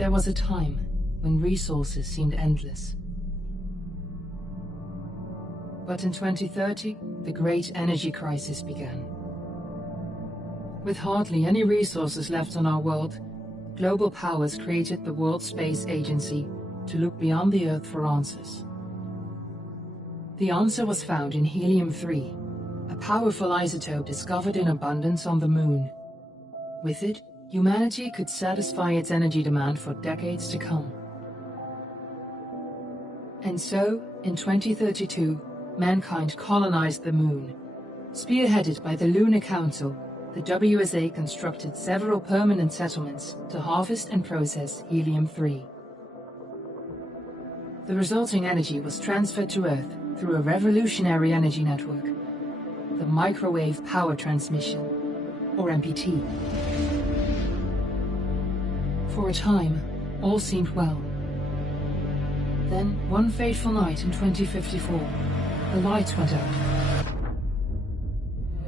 There was a time when resources seemed endless. But in 2030, the great energy crisis began. With hardly any resources left on our world, global powers created the World Space Agency to look beyond the Earth for answers. The answer was found in helium-3, a powerful isotope discovered in abundance on the Moon. With it, humanity could satisfy its energy demand for decades to come. And so, in 2032, mankind colonized the Moon. Spearheaded by the Lunar Council, the WSA constructed several permanent settlements to harvest and process helium-3. The resulting energy was transferred to Earth through a revolutionary energy network, the Microwave Power Transmission, or MPT. For a time, all seemed well. Then, one fateful night in 2054, the lights went out.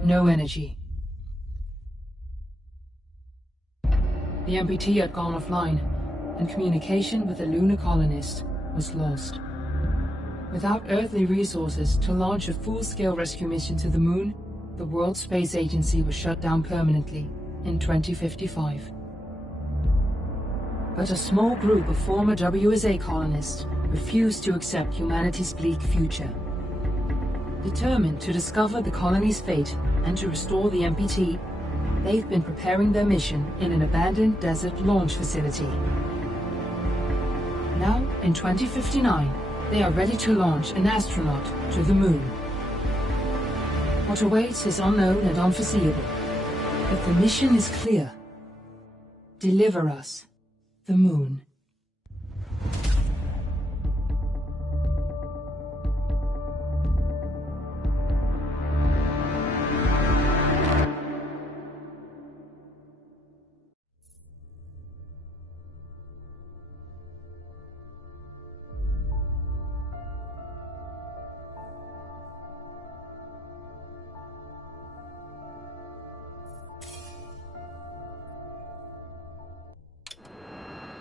No energy. The MPT had gone offline, and communication with the lunar colonist was lost. Without earthly resources to launch a full-scale rescue mission to the Moon, the World Space Agency was shut down permanently in 2055. But a small group of former WSA colonists refused to accept humanity's bleak future. Determined to discover the colony's fate and to restore the MPT, they've been preparing their mission in an abandoned desert launch facility. Now, in 2059, they are ready to launch an astronaut to the Moon. What awaits is unknown and unforeseeable, but the mission is clear. Deliver us the Moon.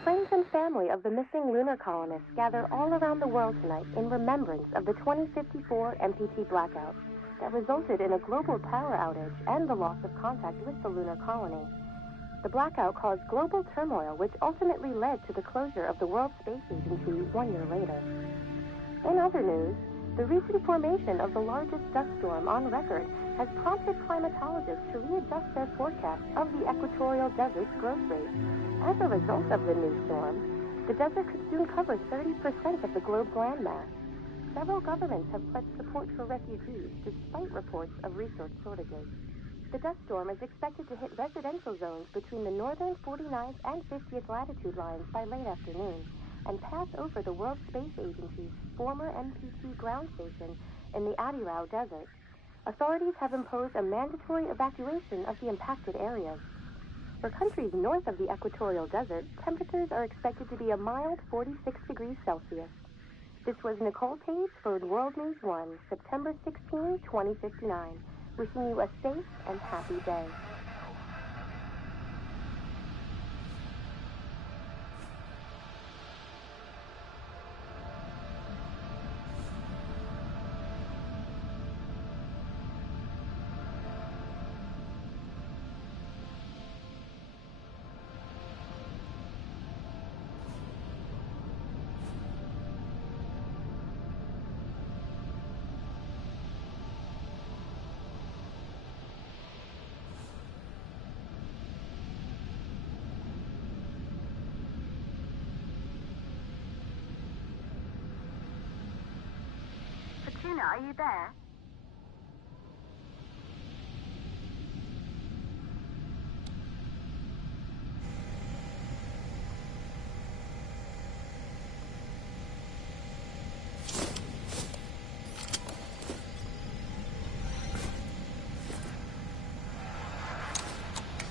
Friends and family of the missing lunar colonists gather all around the world tonight in remembrance of the 2054 MPT blackout that resulted in a global power outage and the loss of contact with the lunar colony. The blackout caused global turmoil, which ultimately led to the closure of the World Space Agency 1 year later. In other news, the recent formation of the largest dust storm on record has prompted climatologists to readjust their forecast of the equatorial desert's growth rate. As a result of the new storm, the desert could soon cover 30% of the globe's landmass. Several governments have pledged support for refugees despite reports of resource shortages. The dust storm is expected to hit residential zones between the northern 49th and 50th latitude lines by late afternoon and pass over the World Space Agency's former MPT ground station in the Adirau Desert. Authorities have imposed a mandatory evacuation of the impacted areas. For countries north of the equatorial desert, temperatures are expected to be a mild 46 degrees Celsius. This was Nicole Page for World News 1, September 16, 2059. Wishing you a safe and happy day. Fortuna, are you there?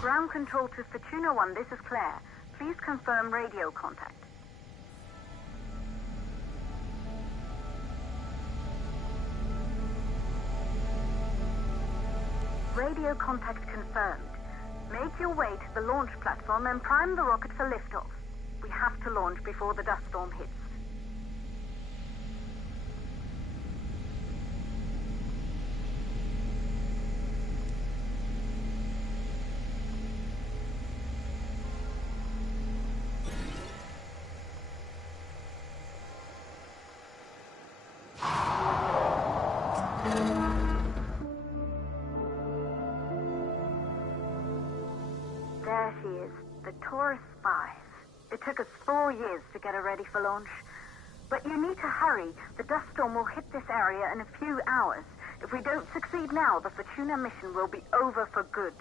Ground control to Fortuna 1, this is Claire. Please confirm radio contact. Radio contact confirmed. Make your way to the launch platform and prime the rocket for liftoff. We have to launch before the dust storm hits. There she is, the tourist spy. It took us 4 years to get her ready for launch. But you need to hurry. The dust storm will hit this area in a few hours. If we don't succeed now, the Fortuna mission will be over for good.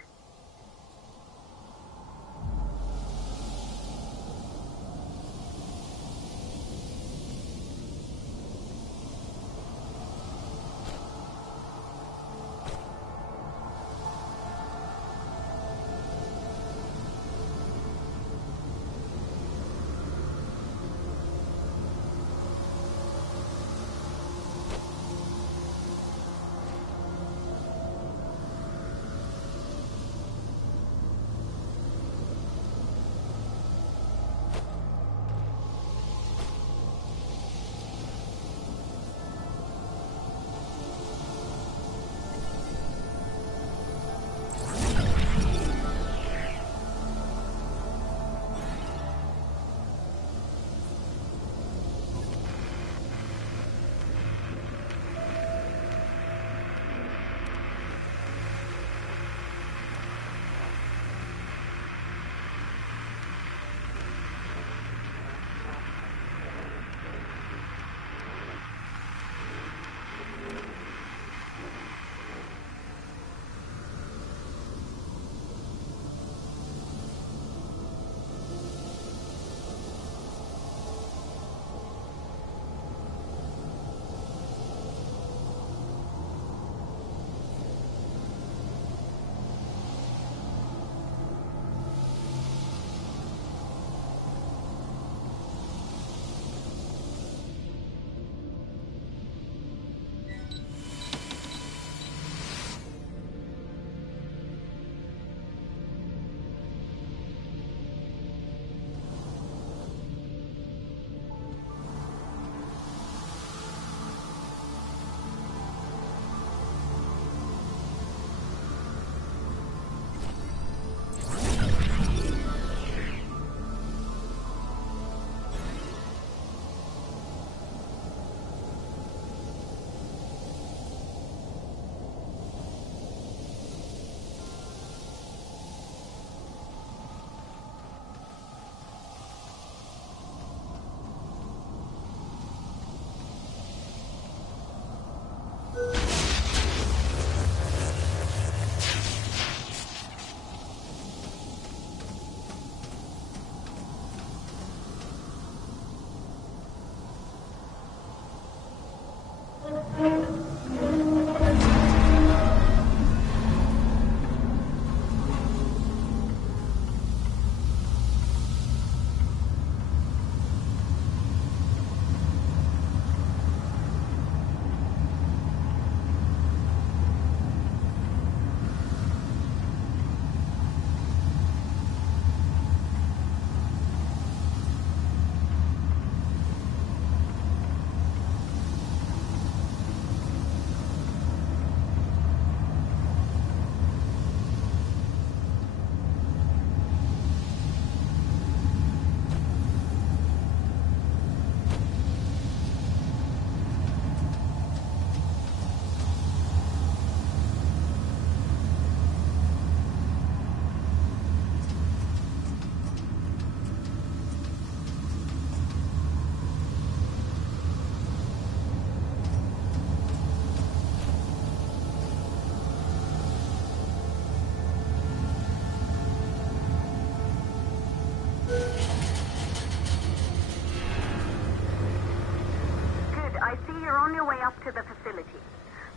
To the facility.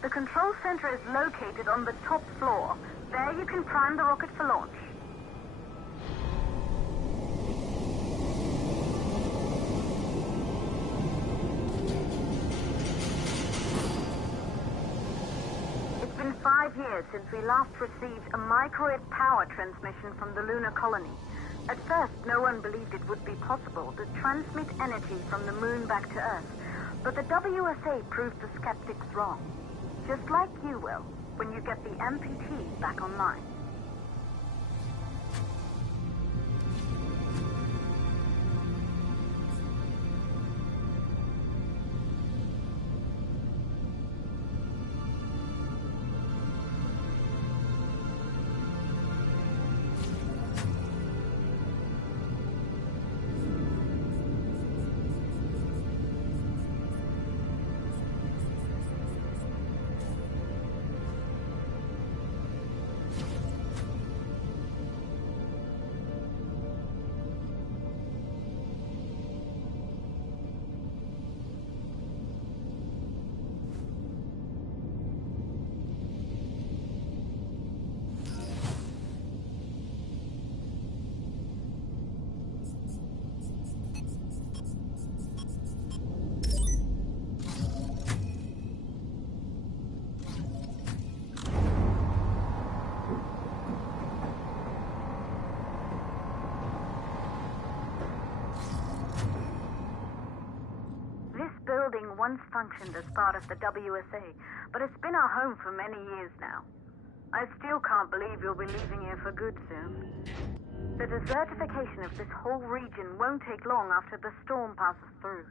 The control center is located on the top floor. There you can prime the rocket for launch. It's been 5 years since we last received a microwave power transmission from the lunar colony. At first, no one believed it would be possible to transmit energy from the moon back to Earth, but the WSA proved the skeptics wrong. Just like you will, when you get the MPT back online. Building once functioned as part of the WSA, but it's been our home for many years now. I still can't believe you'll be leaving here for good soon. The desertification of this whole region won't take long after the storm passes through.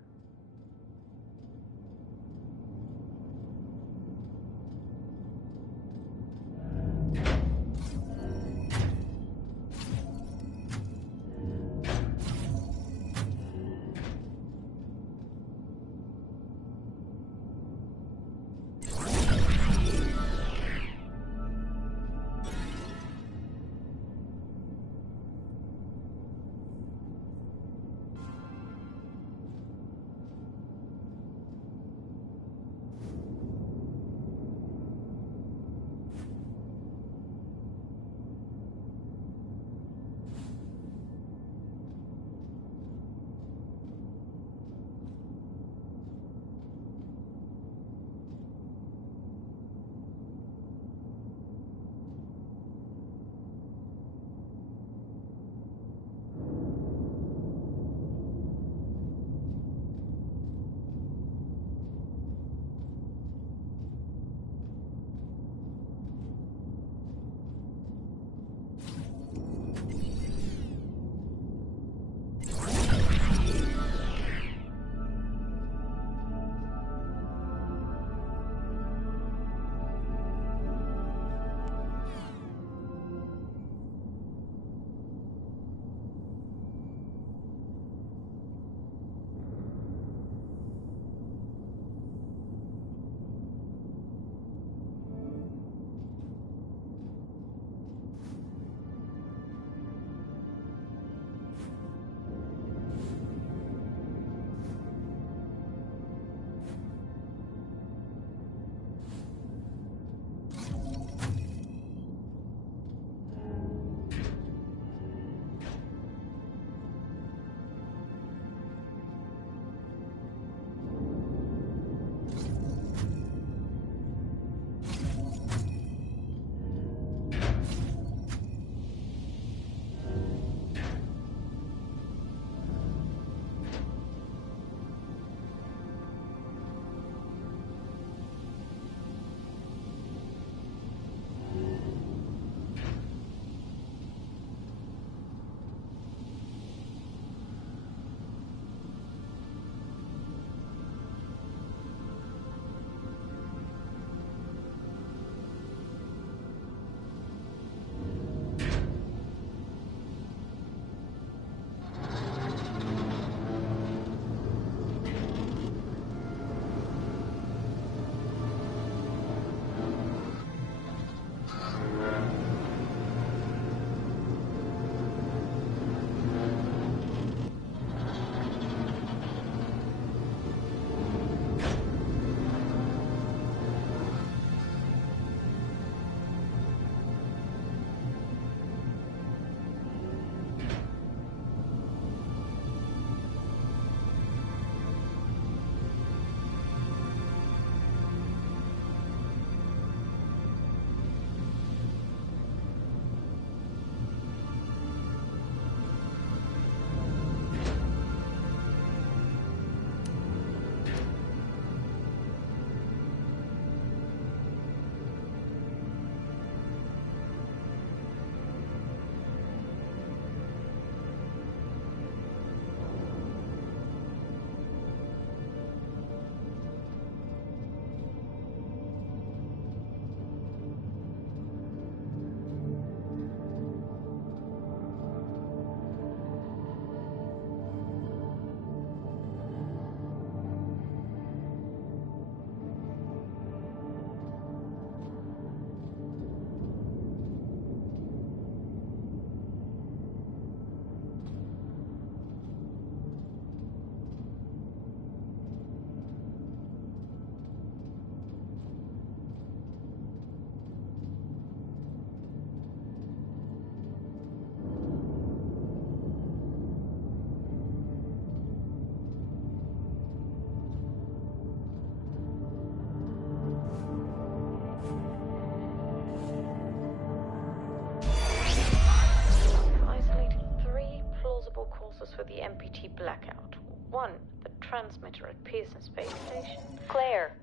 MPT blackout. 1, the transmitter at Pearson Space Station. Claire,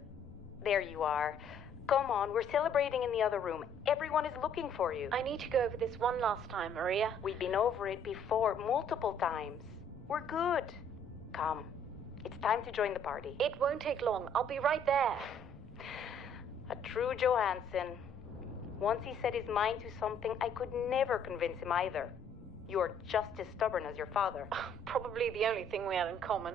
there you are. Come on, we're celebrating in the other room. Everyone is looking for you. I need to go over this one last time, Maria. We've been over it before, multiple times. We're good. Come, it's time to join the party. It won't take long. I'll be right there. A true Johansson. Once he set his mind to something, I could never convince him either. You're just as stubborn as your father. Probably the only thing we had in common.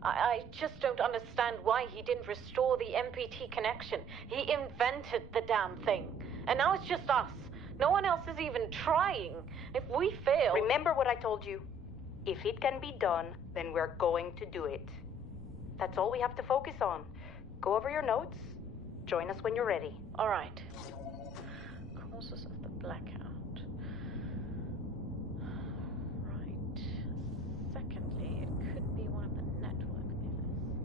I just don't understand why he didn't restore the MPT connection. He invented the damn thing. And now it's just us. No one else is even trying. If we fail... Remember what I told you. If it can be done, then we're going to do it. That's all we have to focus on. Go over your notes. Join us when you're ready. All right. Causes of the blackout. Right. Secondly, it could be one of the network errors.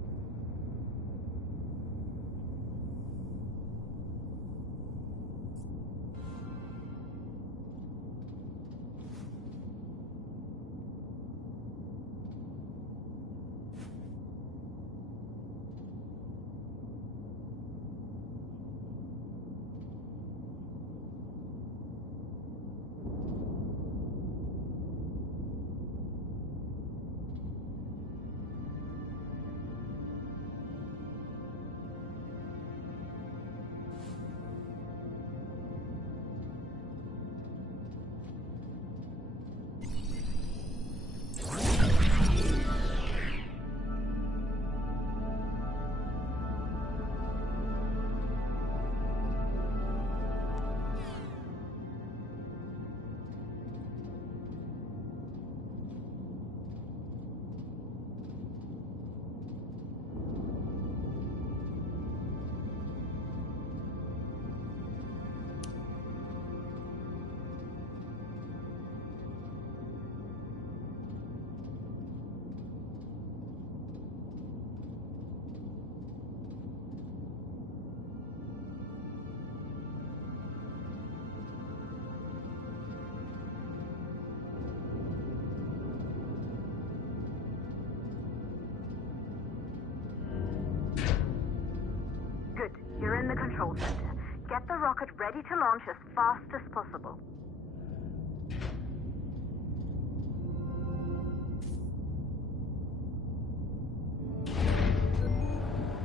Good. You're in the control center. Get the rocket ready to launch as fast as possible.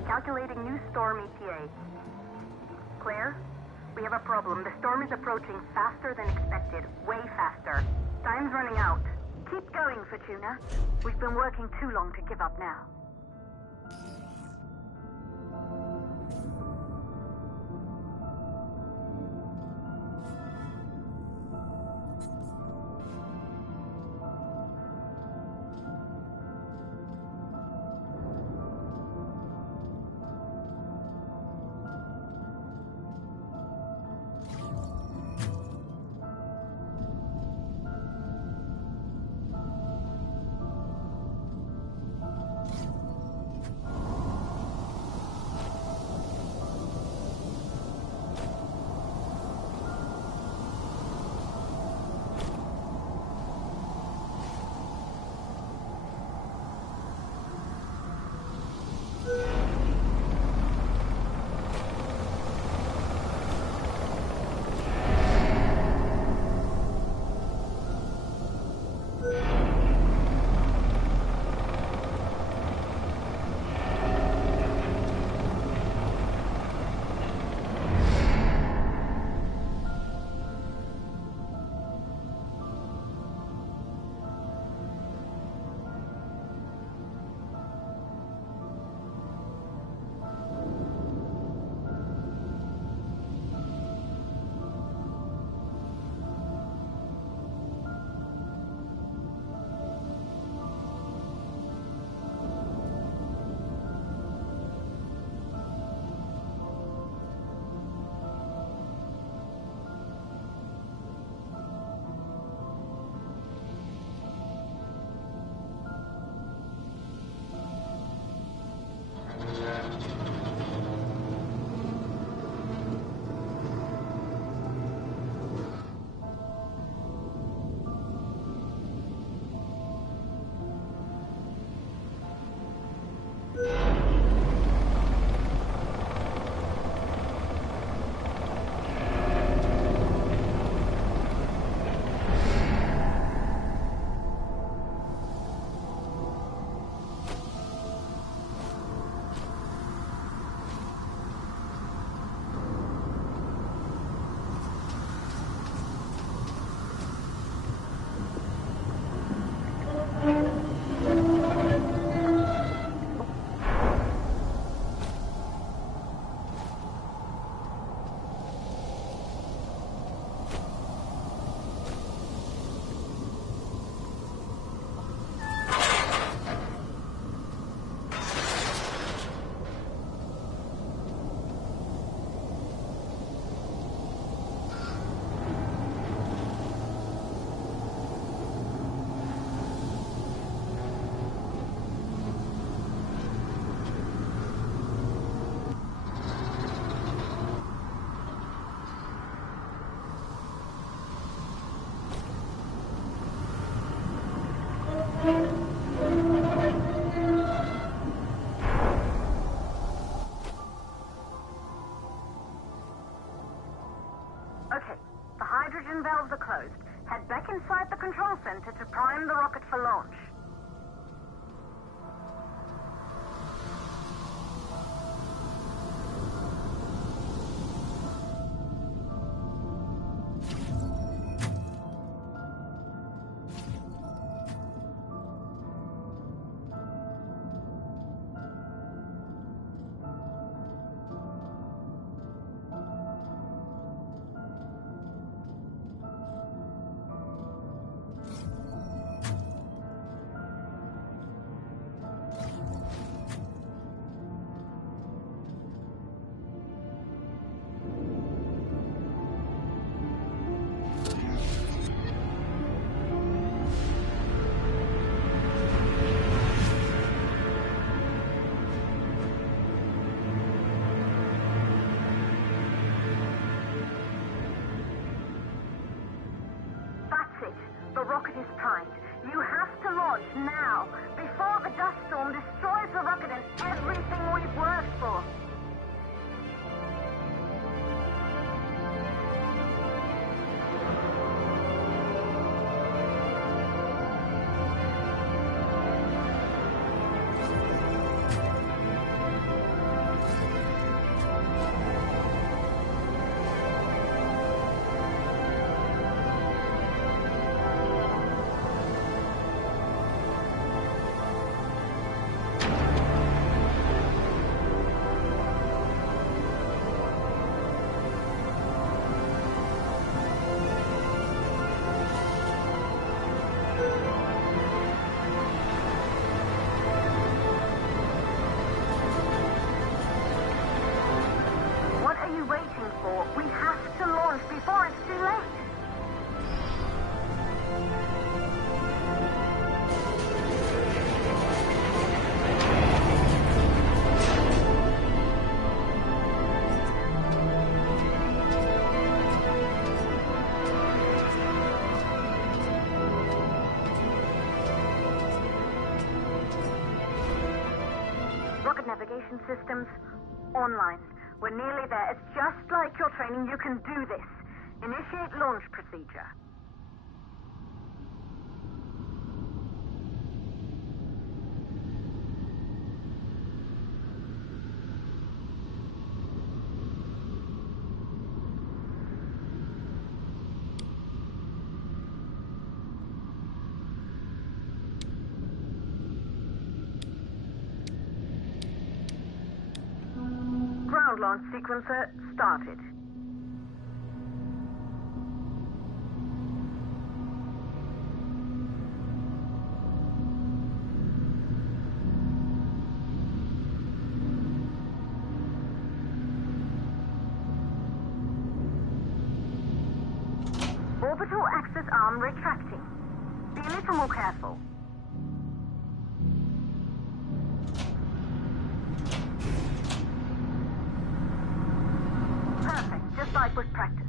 Calculating new storm ETA. Claire, we have a problem. The storm is approaching faster than expected. Way faster. Time's running out. Keep going, Fortuna. We've been working too long to give up now. Okay, the hydrogen valves are closed. Head back inside the control center to prime the rocket for launch. The rocket is primed. You have to launch now, before the dust storm destroys the rocket and everything we've worked for. We have to launch before it's too late. Rocket navigation systems online. We're nearly there. It's just like your training. You can do this. Initiate launch procedure. Ground launch sequencer started. Orbital axis arm retracting. Be a little more careful. Perfect, just like was practiced.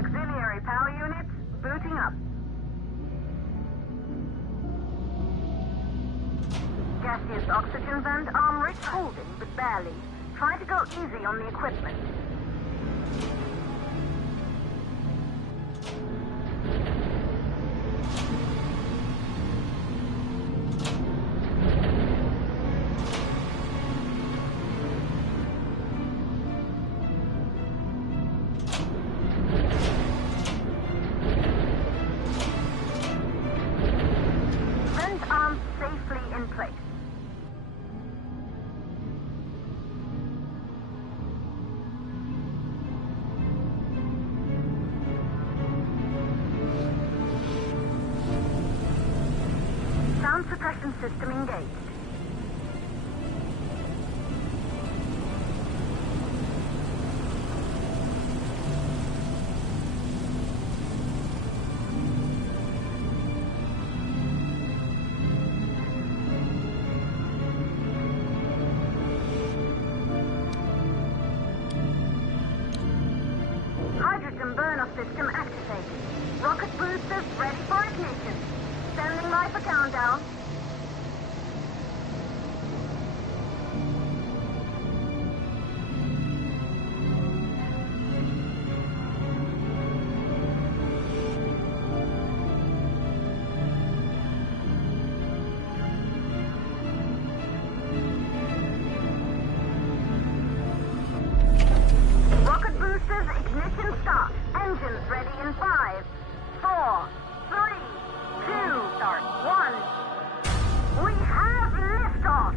Auxiliary power units booting up. Gaseous oxygen vent arm rich holding, but barely. Try to go easy on the equipment. Vent arms safely in place. Sound suppression system engaged. System burn-off system activated. Rocket boosters ready for ignition. Standing by for countdown. Rocket boosters ignition start. Engines ready in 5, 4, 3, 2, start 1. We have liftoff.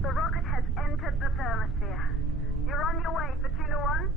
The rocket has entered the thermosphere. You're on your way, Fortuna 1.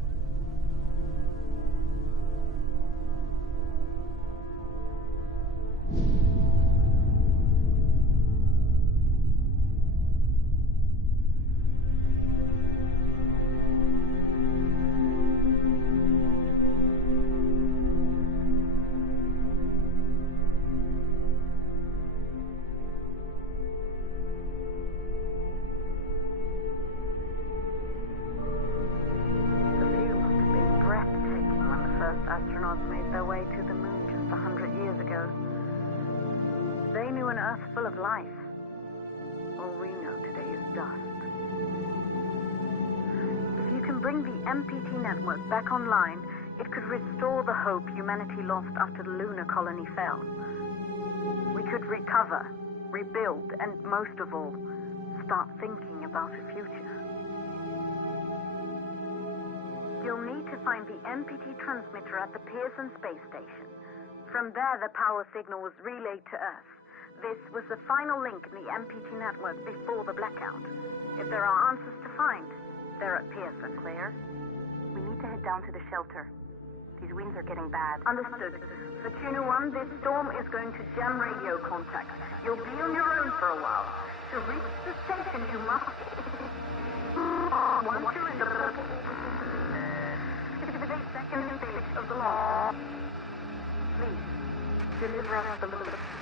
The view must have been breathtaking when the first astronauts made their way to the moon just 100 years ago. They knew an Earth full of life. All we know today is dust. If you can bring the MPT network back online, it could restore the hope humanity lost after the lunar colony fell. We could recover, rebuild, and most of all, start thinking about a future. You'll need to find the MPT transmitter at the Pearson space station. From there, the power signal was relayed to Earth. This was the final link in the MPT network before the blackout. If there are answers to find, they're at Pearson. Claire, we need to head down to the shelter. These winds are getting bad. Understood. Fortuna 1, this storm is going to jam radio contact. You'll be on your own for a while. To reach the station, you must... Once you're in the purple... 58 second stage of the launch. Please, deliver us the load.